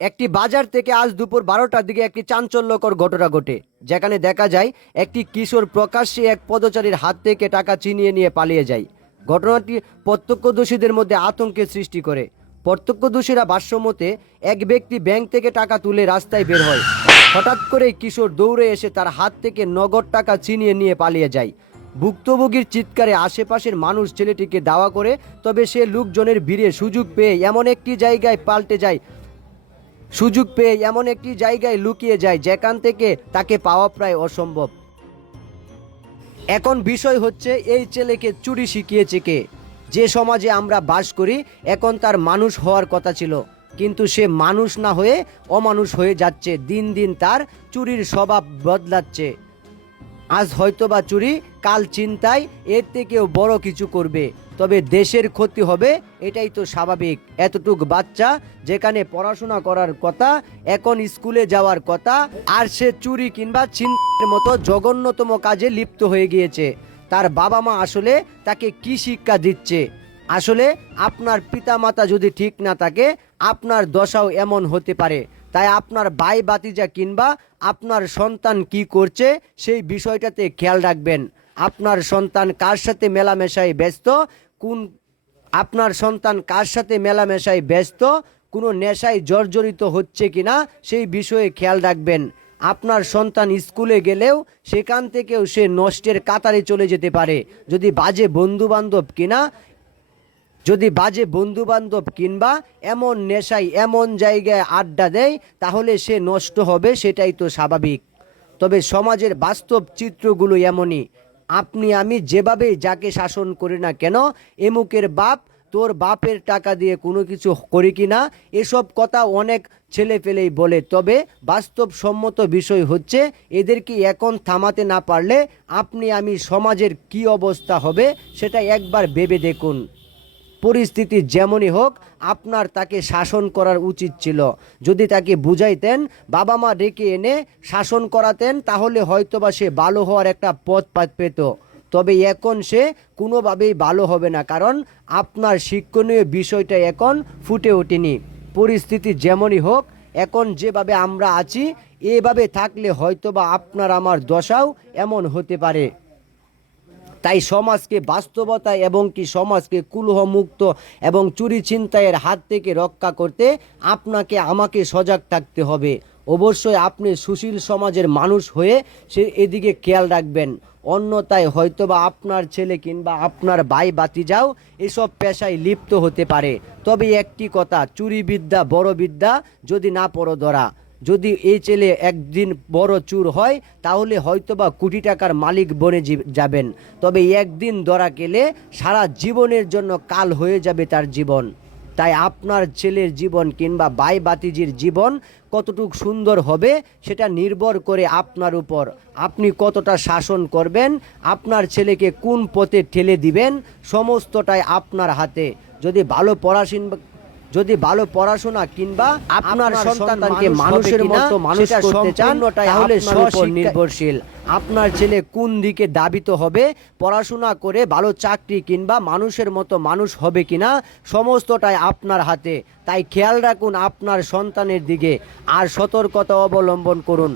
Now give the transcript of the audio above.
একটি বাজার থেকে আজ দুপুর বারোটার দিকে একটি চাঞ্চল্যকর ঘটনা ঘটে, যেখানে দেখা যায় একটি কিশোর প্রকাশ্যে এক পদচারীর হাত থেকে টাকা চিনিয়ে নিয়ে পালিয়ে যায়। ঘটনাটি প্রত্যক্ষদর্শীদের মধ্যে আতঙ্কের সৃষ্টি করে। প্রত্যক্ষদর্শীরা ভাষ্যমতে, এক ব্যক্তি ব্যাংক থেকে টাকা তুলে রাস্তায় বের হয়। হঠাৎ করে কিশোর দৌড়ে এসে তার হাত থেকে নগদ টাকা চিনিয়ে নিয়ে পালিয়ে যায়। ভুক্তভোগীর চিৎকারে আশেপাশের মানুষ ছেলেটিকে দাওয়া করে, তবে সে লোকজনের ভিড়ে সুযোগ পেয়ে এমন একটি জায়গায় পাল্টে যায় সুযোগ পেয়ে এমন একটি জায়গায় লুকিয়ে যায় যেখান থেকে তাকে পাওয়া প্রায় অসম্ভব। এখন বিষয় হচ্ছে, এই ছেলেকে চুরি শিখিয়েছে কে? যে সমাজে আমরা বাস করি, এখন তার মানুষ হওয়ার কথা ছিল। কিন্তু সে মানুষ না হয়ে অমানুষ হয়ে যাচ্ছে, দিন দিন তার চুরির স্বভাব বদলাচ্ছে। আজ হয়তোবা চুরি, কাল চিন্তায়, এর থেকেও বড় কিছু করবে। তবে দেশের ক্ষতি হবে, এটাই তো স্বাভাবিক। এতটুক বাচ্চা, যেখানে পড়াশোনা করার কথা, এখন স্কুলে যাওয়ার কথা, আর সে চুরি কিংবা চিন্তার মতো জঘন্যতম কাজে লিপ্ত হয়ে গিয়েছে। তার বাবা মা আসলে তাকে কি শিক্ষা দিচ্ছে? আসলে আপনার পিতামাতা যদি ঠিক না থাকে, আপনার দশাও এমন হতে পারে। তাই আপনার ভাই বাতিজা কিংবা আপনার সন্তান কি করছে সেই বিষয়টাতে খেয়াল রাখবেন। আপনার সন্তান কার সাথে মেলামেশায় ব্যস্ত? কোন আপনার সন্তান কার সাথে মেলামেশায় ব্যস্ত? কোনো নেশায় জর্জরিত হচ্ছে কিনা সেই বিষয়ে খেয়াল রাখবেন। আপনার সন্তান স্কুলে গেলেও সেখান থেকেও সে নষ্টের কাতারে চলে যেতে পারে। যদি বাজে বন্ধু বান্ধব কিনা যদি বাজে বন্ধু বান্ধব কিংবা এমন নেশায় এমন জায়গায় আড্ডা দেয়, তাহলে সে নষ্ট হবে, সেটাই তো স্বাভাবিক। তবে সমাজের বাস্তব চিত্রগুলো এমনই। আপনি, আমি যেভাবে যাকে শাসন করি না কেন, এমুকের বাপ, তোর বাপের টাকা দিয়ে কোনো কিছু করি কি না, এসব কথা অনেক ছেলে পেলেই বলে। তবে বাস্তবসম্মত বিষয় হচ্ছে এদেরকে এখন থামাতে না পারলে, আপনি, আমি সমাজের কি অবস্থা হবে, সেটা একবার ভেবে দেখুন। পরিস্থিতি যেমনই হোক, আপনার তাকে শাসন করার উচিত ছিল। যদি তাকে বুঝাইতেন, বাবা মা ডেকে এনে শাসন করাতেন, তাহলে হয়তোবা সে ভালো হওয়ার একটা পথ পা- পেত। তবে এখন সে কোনোভাবেই ভালো হবে না, কারণ আপনার শিক্ষণীয় বিষয়টা এখন ফুটে ওঠেনি। পরিস্থিতি যেমনই হোক, এখন যেভাবে আমরা আছি, এভাবে থাকলে হয়তোবা আপনার আমার দশাও এমন হতে পারে। তাই সমাজকে বাস্তবতা এবং কি সমাজকে কুলহমুক্ত এবং চুরি ছিনতাইয়ের হাত থেকে রক্ষা করতে আপনাকে, আমাকে সজাগ থাকতে হবে। অবশ্যই আপনি সুশীল সমাজের মানুষ হয়ে সে এদিকে খেয়াল রাখবেন। অন্যতায় হয়তোবা আপনার ছেলে কিংবা আপনার ভাই বাতিজাও এসব পেশায় লিপ্ত হতে পারে। তবে একটি কথা চুরি বিদ্যা বড় বিদ্যা যদি না পড়ো ধরা যদি এই ছেলে একদিন বড় চুর হয়, তাহলে হয়তোবা কোটি টাকার মালিক বনে যাবেন। তবে একদিন ধরা গেলে সারা জীবনের জন্য কাল হয়ে যাবে তার জীবন। তাই আপনার ছেলের জীবন কিংবা বাই বাতিজির জীবন কতটুক সুন্দর হবে, সেটা নির্ভর করে আপনার উপর। আপনি কতটা শাসন করবেন, আপনার ছেলেকে কোন পথে ঠেলে দিবেন, সমস্তটাই আপনার হাতে। যদি ভালো পড়াশোনা যদি ভালো পড়াশোনা কিংবা আপনার সন্তানকে মানুষের মতো মানুষ করতে চান তাহলে নির্ভরশীল। আপনার ছেলে কোন দিকে দাবিত হবে পড়াশোনা করে ভালো চাকরি কিংবা মানুষের মতো মানুষ হবে কিনা সমস্তটাই আপনার হাতে। তাই খেয়াল রাখুন আপনার সন্তানের দিকে আর সতর্কতা অবলম্বন করুন।